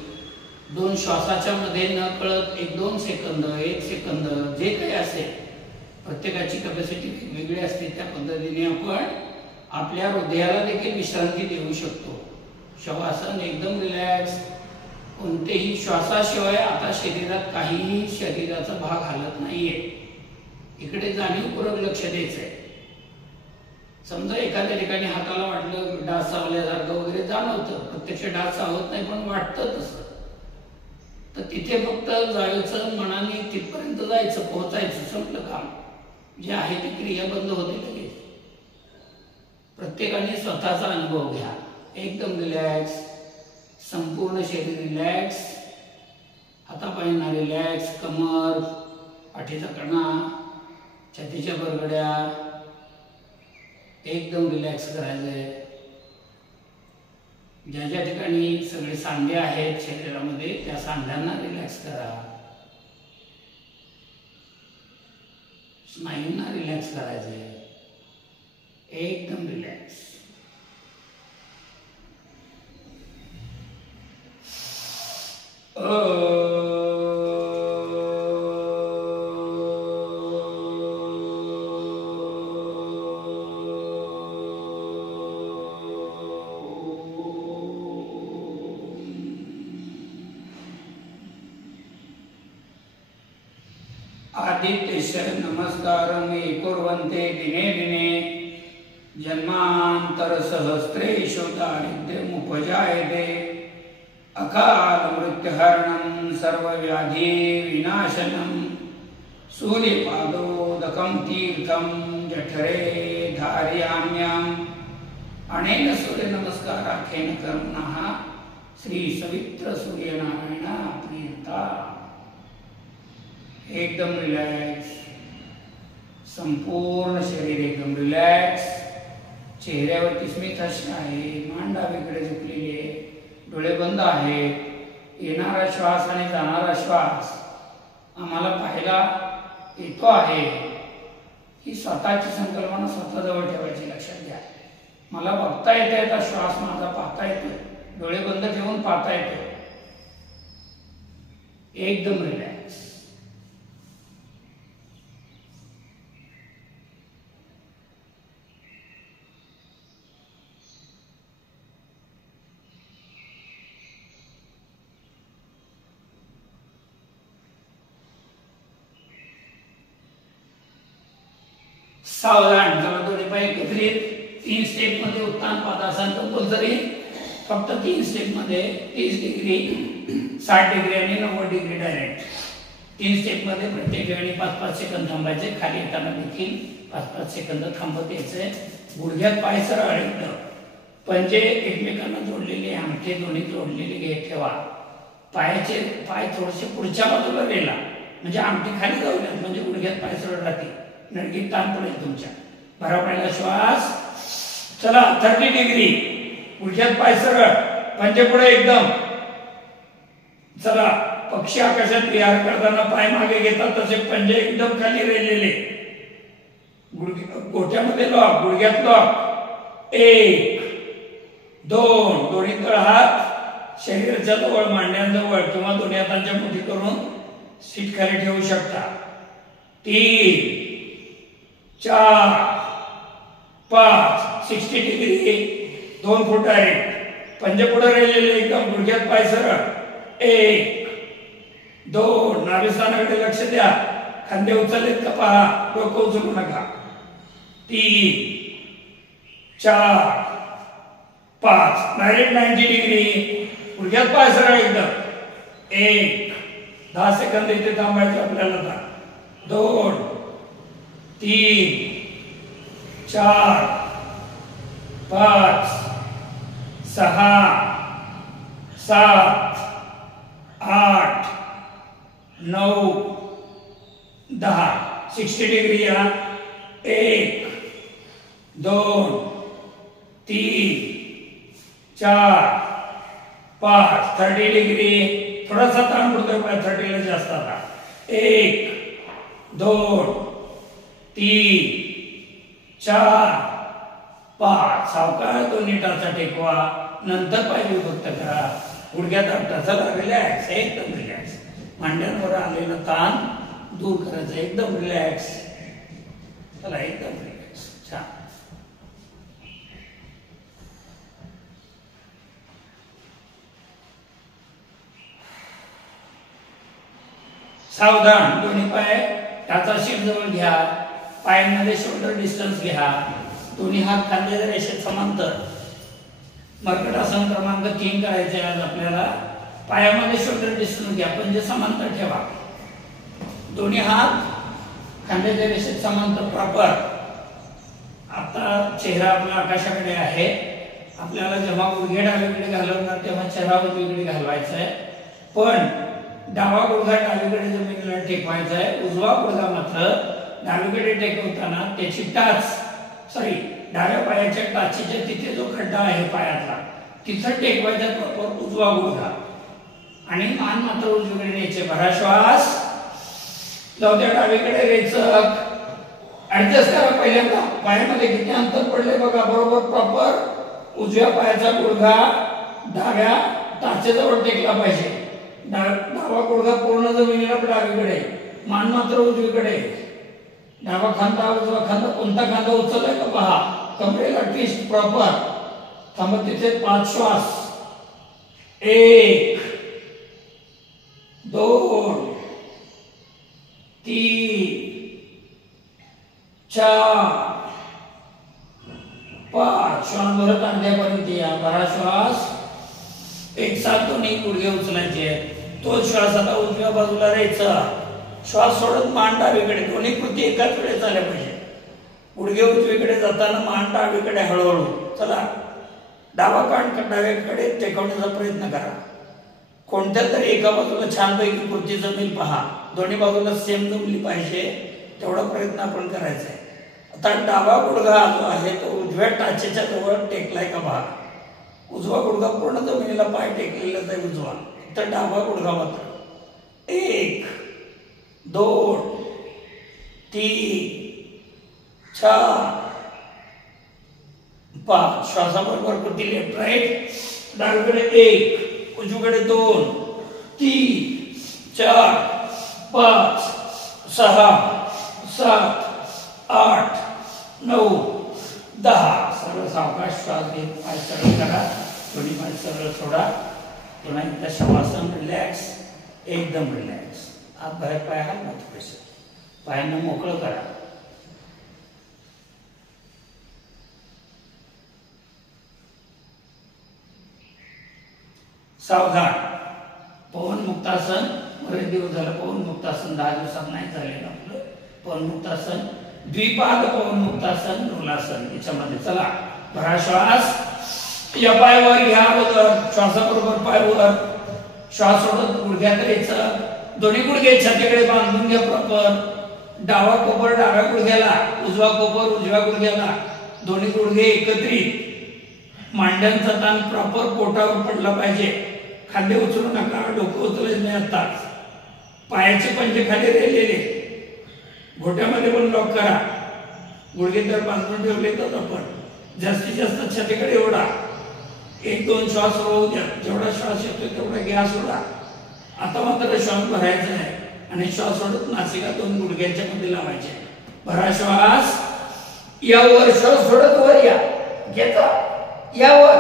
2 श्वासाच्या मध्ये न कळत 1-2 सेकंद 1 सेकंद जे काही असेल, प्रत्येकाची कॅपॅसिटी वेगवेगळी असते, त्या पद्धतीने आपण आपल्या हृदयाला देखील विश्रांती देऊ शकतो. शवासन एकदम रिलॅक्स. कोणतेही श्वासाशिवाय आता शरीरात काहीही शरीराचा भाग हालत नाहीये. इकडे जाणीवपूर्वक लक्ष द्यायचंय. समजा एखाद्या ठिकाणी हाताला वाटलं डास चावल्यासारखं वगैरे जाणवतं, प्रत्यक्ष डास चावत नाही पण वाटतं तसं, तर तिथे फक्त जायचं, मनाने तिथपर्यंत जायचं, पोहोचायचं, संपलं काम. जे आहे ती क्रिया बंद होते लगेच. प्रत्येकाने स्वतःचा अनुभव घ्या. एकदम रिलॅक्स. संपूर्ण शरीर रिलॅक्स. हातापायांना रिलॅक्स. कमर, पाठीचा कणा, छातीच्या बरगड्या एकदम रिलॅक्स करायचंय. ज्या ज्या ठिकाणी सगळे सांधे आहेत शरीरामध्ये, त्या सांध्यांना रिलॅक्स करा. स्नायूंना रिलॅक्स करायचंय. एकदम रिलॅक्स. आदित्यस्य नमस्कारं ये कुर्वन्ते दिने दिने जन्मान्तरसहस्रेषु दारिद्र्यमुपजायते अकालमृत्युहरणं सर्वव्याधि विनाशनं सूर्यपादोदकं तीर्थं जठरे धारयाम्यहम्. अनेन सूर्यनमस्काराख्येन कर्मणः श्री सवित्र सूर्यनारायण प्रीता. एकदम रिलॅक्स. संपूर्ण शरीर एकदम रिलॅक्स. चेहऱ्यावरती स्मित हास्य आहे. मान डावीकडे झुकलेली आहे. डोळे बंद आहेत. येणारा श्वास आणि जाणारा श्वास आम्हाला पाहायला येतो आहे. ही स्वतःची संकल्पना स्वतःजवळ ठेवायची. लक्षात घ्या. मला बघता येते, आता श्वास माझा पाहता येतोय. डोळे बंद ठेवून पाहता येतोय. एकदम रिलॅक्स. सावधान. जरा दोन्ही पाय एकत्रित. 3 स्टेप मध्ये उत्तान पादासन कंपल्सरी. फक्त 3 स्टेप मध्ये 30 डिग्री, 60 डिग्री आणि 90 डिग्री डायरेक्ट. 3 स्टेप मध्ये प्रत्येक वेळी 5-5 सेकंद थांबायचे. खाली येताना देखील 5-5 सेकंद थांबत यायचे. गुडघ्यात पाय सरळ एकदम. पंजे एकमेकांना जोडलेले, अंगठे दोन्ही जोडलेले ठेवा. पाय थोडेसे पुढच्या बाजूला गेला म्हणजे अंगठी खाली जाऊ द्या, म्हणजे गुडघ्यात पाय सरळ राहतील. नडगीत ताण पडेल तुमच्या. भरा पहिला श्वास. चला 30 डिग्री. गुडघ्यात पाय सरळ, पंजे पुढे एकदम. चला पक्षी आकाशात विहार करताना पाय मागे घेतात तसे पंजे एकदम खाली राहिलेले. गोठ्यामध्ये लॉक, गुडघ्यात लॉक. 1 2. दोन्ही तळहात शरीराच्या जवळ, मांड्यांजवळ किंवा दोन्ही हातांच्या मुठी करून सीट खाली ठेवू शकता. 3 4 5. 60 डिग्री. 2 फूट डायरेक्ट. पंजे पुढे राहिलेले एकदम. गुडघ्यात पाय सरळ. 1 2. नाभिस्थानाकडे लक्ष द्या. खांदे उचललेत का पहा. डोकं उचलू नका. 3 4 5. Direct 90 degree. गुडघ्यात पाय सरळ एकदम. 1 10 सेकंद इथे थांबायचं आपल्याला. 2 3 4 5 6 7 8 9 10. 60 डिग्री या 1 2 3 4 5 30 डिग्री थोडासा ताण पडतोय पाय 30 ला जास्त आता 1 2 3 4 5 सावकाश दोन्ही टाचा टेकवा नंतर पाय विभक्त करा गुडघ्यात टाचा रिलॅक्स एकदम रिलॅक्स मांड्यांवर आलेला ताण दूर करायचं एकदम रिलॅक्स चला एकदम रिलॅक्स छान सावधान दोन्ही पाय टाचा शीट जवळ घ्या पायांमध्ये शोल्डर डिस्टन्स घ्या दोन्ही हात खांद्याच्या रेषेत समांतर मर्कटासन क्रमांक 3 करायचे आज आपल्याला पायामध्ये शोल्डर डिस्टन्स घ्या पंजे समांतर ठेवा दोन्ही हात खांद्याच्या रेषेत समांतर प्रॉपर आता चेहरा आपला आकाशाकडे आहे आपल्याला जेव्हा गुडघे डावीकडे घालवणार तेव्हा चेहरा उजवीकडे घालवायचा आहे पण डावा गुडघा डावीकडे जमिनीला टेकवायचा आहे उजवा गुडघा मात्र डावीकडे टेकवताना त्याची टाच डाव्या पायाच्या टाचीच्या तिथे जो खड्डा आहे पायातला तिथं टेकवायचा प्रॉपर उजवा गुडघा आणि मान मात्र उजवीकडे न्यायचे भरा श्वास जाऊ द्या डावीकडे रेचक ऍडजस्ट करा पहिल्यांदा पायामध्ये किती अंतर पडले बघा बरोबर प्रॉपर उजव्या पायाचा गुडघा डाव्या टाचेजवळ टेकला पाहिजे डावा गुडघा पूर्ण जमिनीला डावीकडे मान मात्र उजवीकडे डावा खांदा उजवा खांदा कोणता खांदा उचललाय का पहा कमरेला ट्विस्ट प्रॉपर थांबा तिथे 5 श्वास 1 2 3 4 5 श्वास भरत अंड्यापर्यंत या भरा श्वास एक साथ दोन्ही गुडघे उचलायचे तो श्वास आता उजव्या बाजूला राहायचा श्वास सोडत मान डावीकडे दोन्ही कृती एकाच वेळेस झाल्या पाहिजे गुडघे उजवीकडे जाताना मान डावीकडे हळूहळू चला डावा कान डावीकडे टेकवण्याचा प्रयत्न करा कोणत्या तरी एका बाजूला छानपैकी कृती जमेल पहा दोन्ही बाजूला सेम जमली पाहिजे तेवढा प्रयत्न आपण करायचा आहे आता डावा गुडघा जो आहे तो उजव्या टाचेच्या जवळ टेकलाय का पहा उजवा गुडघा पूर्ण जमिनीला पाय टेकलेलाच आहे उजवा तर डावा गुडघा मात्र 1 2 3 4 5 श्वासाबरोबर कृती लेफ्ट राईट डावीकडे 1 उजवीकडे 2 3 4 5 6 7 8 9 10 सरळ सावकाश श्वास घेत पाय सरळ करा दोन्ही पाय सरळ सोडा पुन्हा एकदा शवासन रिलॅक्स एकदम रिलॅक्स आप बाहेर पाय हात थोडेसे पायांना मोकळं करा सावधान पवन मुक्तासन बरेच दिवस झालं पवन मुक्तासन 10 दिवसात नाही झालेलं आपलं पवन मुक्तासन द्विपाद पवन मुक्तासन रोलासन याच्यामध्ये चला भरा श्वास या पायावर घ्या अगोदर श्वासाबरोबर पायावर श्वास सोडत गुडघ्यात राहायचं दोन्ही गुडघे छातीकडे बांधून घ्या प्रॉपर डावा कोपर डाव्या गुडघ्याला उजवा कोपर उजव्या गुडघ्याला दोन्ही गुडघे एकत्रित मांड्यांचा ताण प्रॉपर पोटावर पडला पाहिजे खांदे उचलू नका डोकं उचलायचं नाही आताच पायाचे पंजे खाली राहिलेले घोट्यामध्ये पण लॉक करा गुडघे तर बांधून ठेवले तर आपण जास्तीत जास्त छातीकडे ओढा 1-2 श्वास रोवू द्या जेवढा श्वास येतो तेवढा घ्या सोडा आता मात्र श्वास भरायचा आहे आणि श्वास सोडत नासिका 2 गुडघ्यांच्या मध्ये लावायचे भरा श्वास यावर श्वास सोडत वर या घेता यावर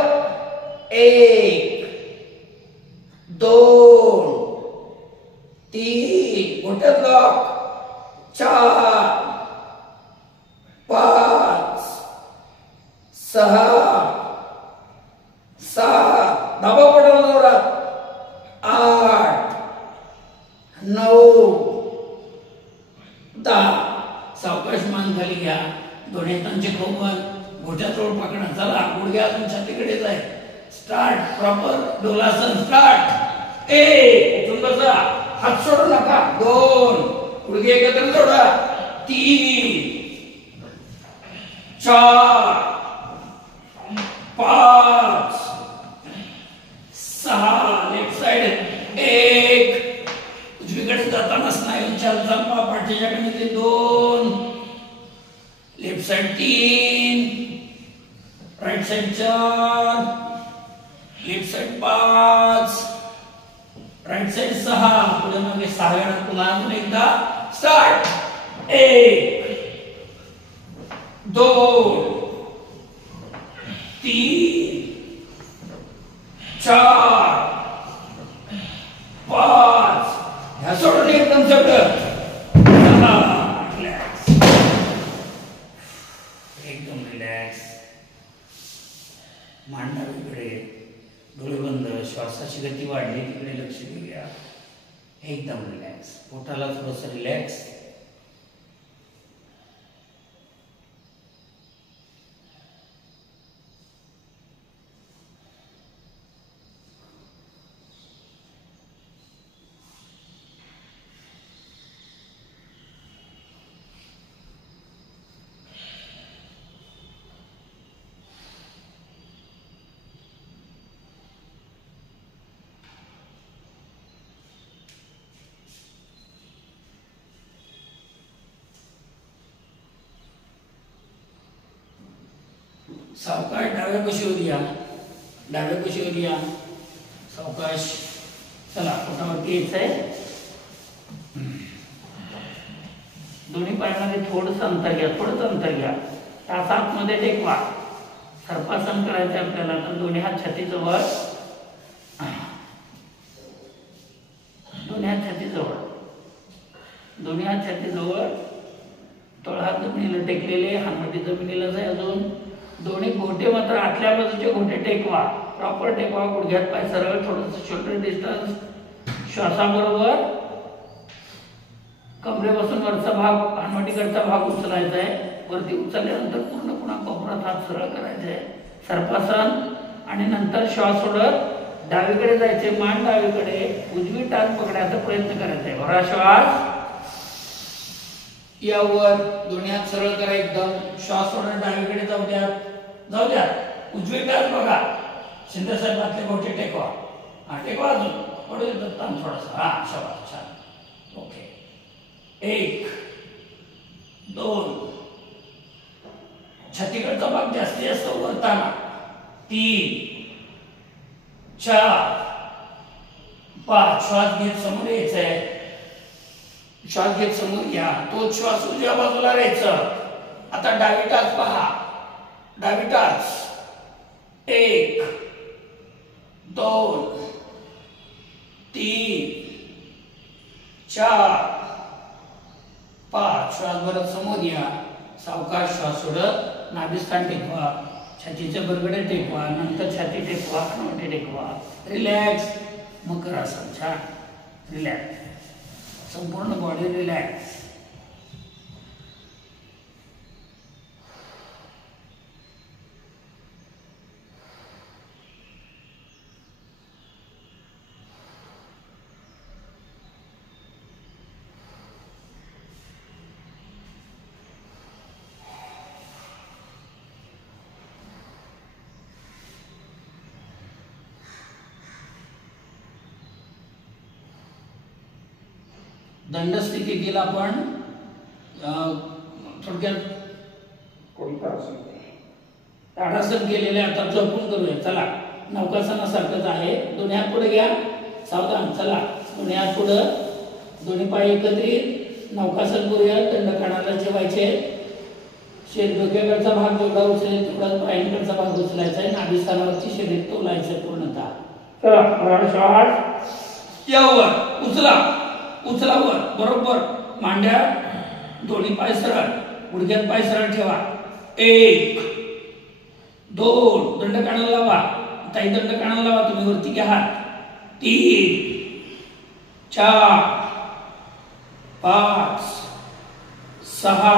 1 2 3 घोट्यात लॉक 4 5 6 7 दाबा पडून जोरात 8 9 10 सावकाश मान खाली घ्या दोन्ही हातांचे खोबण घोट्याजवळ पकडा चला गुडघे अजून छातीकडेच आहे स्टार्ट प्रॉपर डोलासन स्टार्ट 1 उठून बसा हात सोडू नका 2 गुडघे एकत्र जोडा 3 4 5 6 लेफ्ट साइड 1 उजवीकडे जाताना स्नायूंची हालचाल पहा पाठीच्या कणेतले 2 left side 3 right side 4 left side 5 right side 6 पुढे मागे 6 वेळा पुन्हा अजून एकदा स्टार्ट 1 2 3 4 5 ह्या सोडून एकदम सगळं रिलॅक्स एकदम रिलॅक्स मान डावीकडे डोळे बंद श्वासाची गती वाढली तिकडे लक्ष देऊया एकदम रिलॅक्स पोटाला थोडंसं रिलॅक्स सावकाश डाव्या कशीवर या सावकाश चला पोटावरती यायचंय दोन्ही पायांमध्ये थोडंसं अंतर घ्या तास आतमध्ये टेकवा सर्पासन करायचंय आपल्याला तर दोन्ही हात छातीजवळ तळहात जमिनीला टेकलेले हातमध्ये जमिनीलाच आहे अजून दोन्ही घोटे मात्र आतल्या बाजूचे घोटे टेकवा प्रॉपर टेकवा गुडघ्यात पाय सरळ थोडंसं शोल्डर डिस्टन्स श्वासाबरोबर कमरेपासून वरचा भाग हनुवटीकडचा भाग उचलायचा आहे वरती उचलल्यानंतर पूर्ण पुन्हा कोपरात हात सरळ करायचा आहे सर्पासन आणि नंतर श्वास सोडत डावीकडे जायचे मान डावीकडे उजवी टाच पकडायचा प्रयत्न करायचा आहे भरा श्वास यावर दोन्ही हात सरळ करा एकदम श्वास सोडून डावीकडे जाऊ द्या उजवी टाच बघा शिंदे साहेब आपले घोटे टेकवा टेकवा अजून पडू देतात थोडासा शाबास छान ओके 1 2 छातीकडचा भाग जास्तीत जास्त वरताना 3 4 5 श्वास घेत समोर यायचंय श्वास घेत समोर या तो श्वास उजव्या बाजूला राहायचा आता डावी टाच पहा डावी टाच 1 2 3 4 5 श्वास भरत समोर या सावकाश श्वास सोडत नाभिस्थान टेकवा छातीचे बरगडे टेकवा नंतर छाती टेकवा कणवटे टेकवा रिलॅक्स मकरासन छान रिलॅक्स संपूर्ण बॉडी रिलॅक्स दंड स्थितीतील आपण थोडक्यात ताडासन केलेले आता जपून करूया चला नौकासनासारखंच आहे दोन्ही हात पुढे घ्या सावधान चला दोन्ही हात पुढे दोन्ही पाय एकत्रित नौकासन करूया दंड कानाला ठेवायचे डोक्याकडचा भाग जेवढा उचलेल तेवढा पायांकडचा भाग उचलायचा आहे नाभिस्थानावरची शरीर तोलायचं पूर्णतः चला श्वास यावर उचलावर बरोबर मांड्या दोन्ही पाय सरळ गुडघ्यात पाय सरळ ठेवा 1 2 दंड कानाला लावा ताई दंड कानाला लावा तुम्ही वरती घ्या हात 3 4 5 6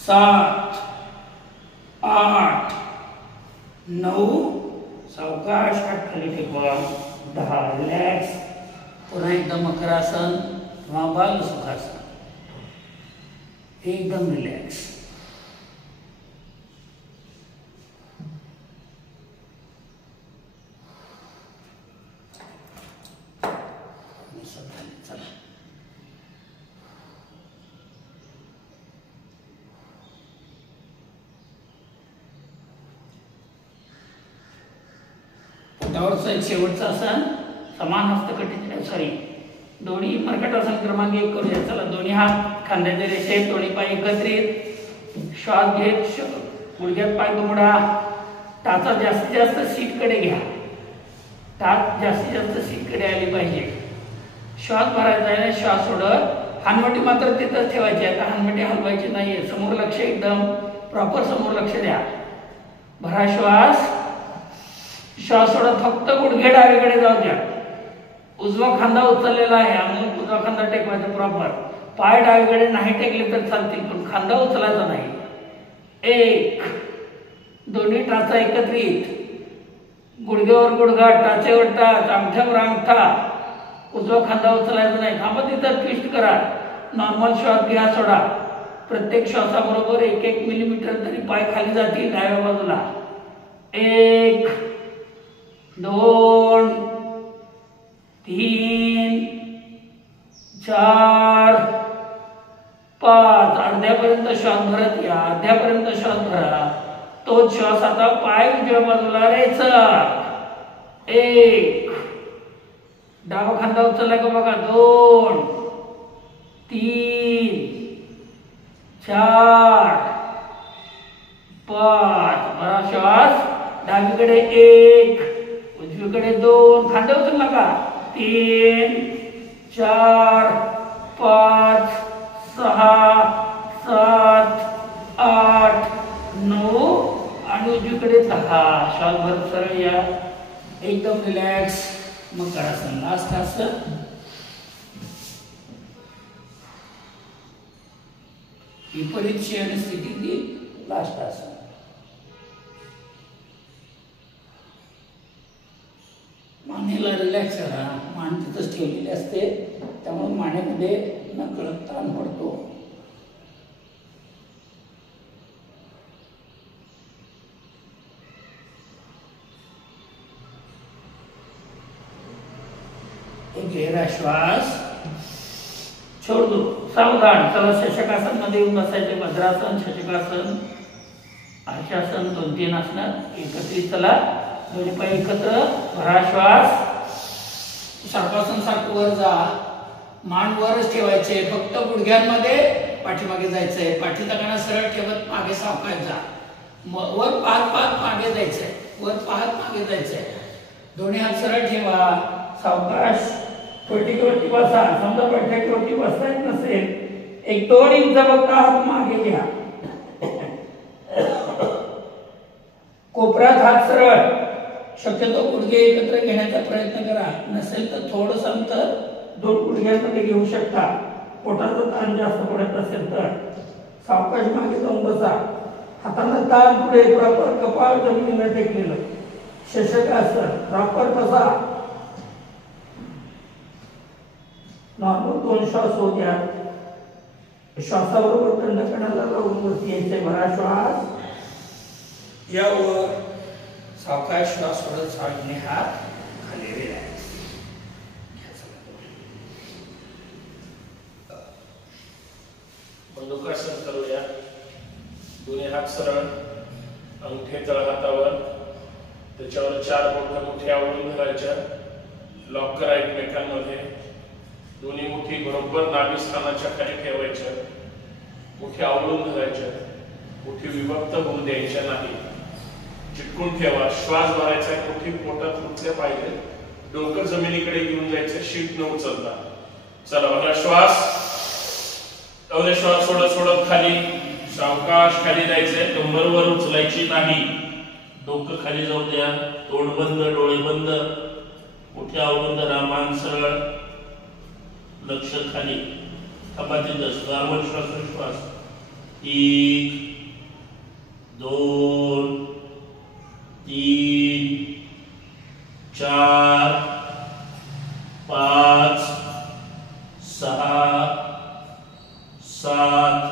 7 8 9 सावकाश हात खाली टेकवा 10 रिलॅक्स पुन्हा एकदा मकरासन किंवा बाल सुखासन एकदम रिलॅक्स. चला पोटावरचा एक शेवटचा आसन समान हस्तकटी सॉरी दोन्ही मर्कटासन क्रमांक 1 करूया. चला दोन्ही हात खांद्याच्या रेषेत, दोन्ही पाय एकत्रित. श्वास घेत गुडघ्यात पाय दुमडा. टाचा जास्तीत जास्त सीटकडे घ्या. टाच जास्तीत जास्त सीटकडे आली पाहिजे. श्वास भरायचा आहे. श्वास सोडत. हानवटी मात्र तिथंच ठेवायची. आता हानवटी हलवायची नाहीये. समोर लक्ष एकदम प्रॉपर समोर लक्ष द्या. भरा श्वास. श्वास सोडत फक्त गुडघे डावीकडे जाऊ द्या. उजवा खांदा उचललेला आहे आणि उजवा खांदा टेकवायचा प्रॉपर. पाय डावीकडे नाही टेकले तर चालतील पण खांदा उचलायचा नाही. 1 दोन्ही टाचा एकत्रित. गुडघ्यावर गुडघा, टाचेवर टाच, अंगठ्यावर अंगठा. उजवा खांदा उचलायचा नाही. थांबा तिथं ट्विस्ट करा. नॉर्मल श्वास घ्या, सोडा. प्रत्येक श्वासाबरोबर 1-1 मिलीमीटर तरी पाय खाली जातील डाव्या बाजूला. 1 2 3 4 5 अर्ध्यापर्यंत श्वास भरत या. अर्ध्यापर्यंत श्वास भरा. तोच श्वास आता पाय उजव्या बाजूला रेचक. 1 डावा खांदा उचलला का बघा. 2 3 4 5 भरा श्वास. डावीकडे 1 उजवीकडे 2 खांदे उचलू नका. 3 4 5 6 7 8 9 आणि उजवीकडे 10. श्वास भरत सरळ या. एकदम रिलॅक्स. मग कडासन लास्ट आसन. विपरीत शयन स्थितीतील लास्ट आसन. मानेला रिलॅक्स करा. मान तिथंच ठेवलेली असते त्यामुळे मानेमध्ये नकळत ताण पडतो. एक गहरा श्वास छोड़ दो. सावधान. चला शशकासन मध्ये येऊन बसायचे. भद्रासन, शशकासन, आशासन 2-3 आसन एकत्रित. चला दोन्ही पाय एकत्र. भरा श्वास. सर्पासन सारखं वर जा. मान वरच ठेवायचे. फक्त गुडघ्यांमध्ये पाठीमागे जायचंय. पाठीचा कणा सरळ ठेवत मागे सावकाश जा. वर पाहत मागे जायचंय. वर पाहत मागे जायचंय. दोन्ही हात सरळ ठेवा. सावकाश पलटीवरती बसा. समजा पलटीवरती बसता येत नसेल 1-2 इंच फक्त हात मागे घ्या. कोपऱ्यात हात सरळ. शक्यतो गुडघे एकत्र घेण्याचा प्रयत्न करा. नसेल तर थोडंसं अंतर 2 गुडघ्यांमध्ये घेऊ शकता. पोटाचा ताण जास्त पडत असेल तर सावकाश मागे जाऊन बसा. हाताला ताण पुढे प्रॉपर. कपाळ जमिनीला टेकलेलं. शशकासन प्रॉपर बसा. नॉर्मल 2 श्वास होऊ द्या. श्वासाबरोबर कंडकणाला लावून वरती यायचे. भरा श्वास. यावर सावकाश श्वास सोडत सावधने हात खाली रिलॅक्स. बंदुकासन करूया. दोन्ही हात सरळ. अंगठे तळ हातावर. त्याच्यावर 4 बोटं मुठी आवळून धरायच्या. लॉक करा एकमेकांमध्ये. दोन्ही मुठी बरोबर नाभी स्थानाच्या खाली ठेवायच्या. मुठी आवळून धरायच्या. मुठी विभक्त होऊ द्यायच्या नाही. चिटकून ठेवा. श्वास भरायचा. मुठी पोटात रुतल्या पाहिजे. डोकं जमिनीकडे घेऊन जायचं. शीट न उचलता. चला बघा श्वास. श्वास सोडत सोडत खाली. सावकाश खाली जायचंय. कंबर वर उचलायची नाही. डोकं खाली जाऊ द्या. तोंड बंद, डोळे बंद. मुठी आवळून धरा. मान सरळ. लक्ष खाली. कपातीतच नॉर्मल श्वास. 1 2 3 4 5 6 7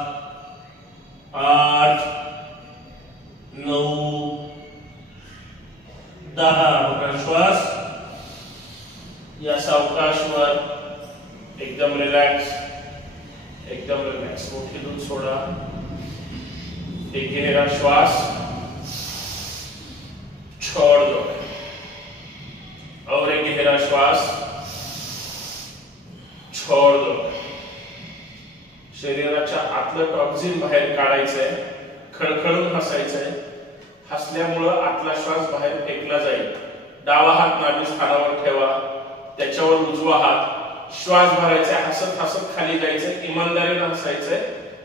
श्वासावर एकदम रिलॅक्स, एकदम रिलॅक्स. मुठीतून सोडा. एक गहरा श्वास, छोड़ दो. और एक गहरा श्वास, छोड़ दो. शरीराच्या आतलं टॉक्झिन बाहेर काढायचंय. खळखळून हसायचंय. हसल्यामुळं आतला श्वास बाहेर फेकला जाईल. डावा हात नाभी स्थानावर ठेवा, त्याच्यावर उजवा हात. श्वास भरायचा, हसत हसत खाली जायचंय. इमानदारीने हसायचंय.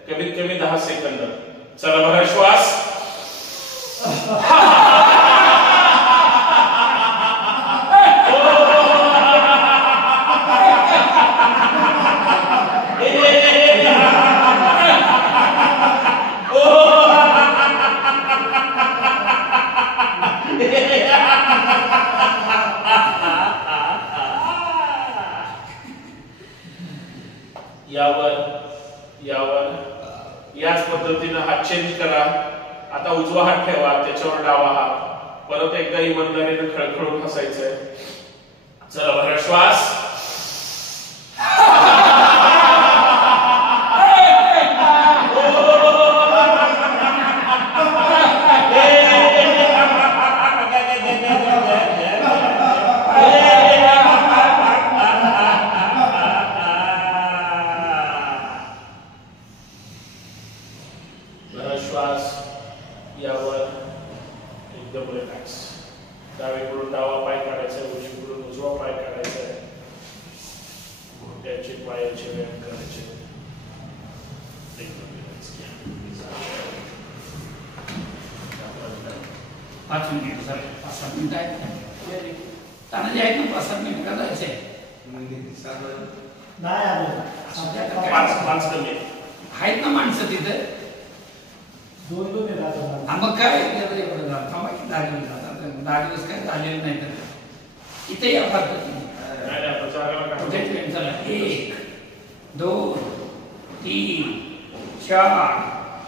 कमीत कमी 10 सेकंद. चला भरा श्वास. याच पद्धतीने हात चेंज करा. आता उजवा हात ठेवा, त्याच्यावर डावा हात. परत एकदा इमानदारीने खळखळून हसायचंय. चला भरा श्वास. श्वास यावर एकदम रिलॅक्स. डावीकडून डावा पाय काढायचा, उजवीकडून उजवा पाय काढायचा. घोट्याचे पायाचे व्यायाम करायचे. एकदम रिलॅक्स. 5 मिनिट झाले. 5-7 मिनिट आहेत. तानाजी आहेत ना? 5-7 मिनिट का जायचंय? नाही आलं. 5 कमी आहेत ना माणसं तिथे? 2 येतात. मग काय थांबा की 10 दिवस. 10 दिवस काय झालेलं नाही तर इथे या पद्धतीने. चला 1 2 3 4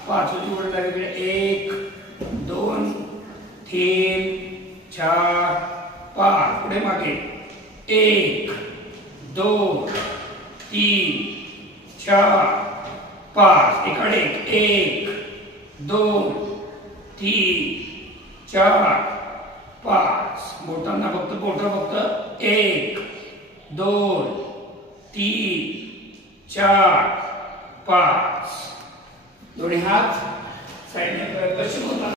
5 उडी लागली. 1 2 3 4 5 पुढे मागे. 1 2 3 4 5 इकडे. 1 2 3 4 5. बोटांना फक्त फक्त 1 2 3 4 5. दोन्ही हात साईडने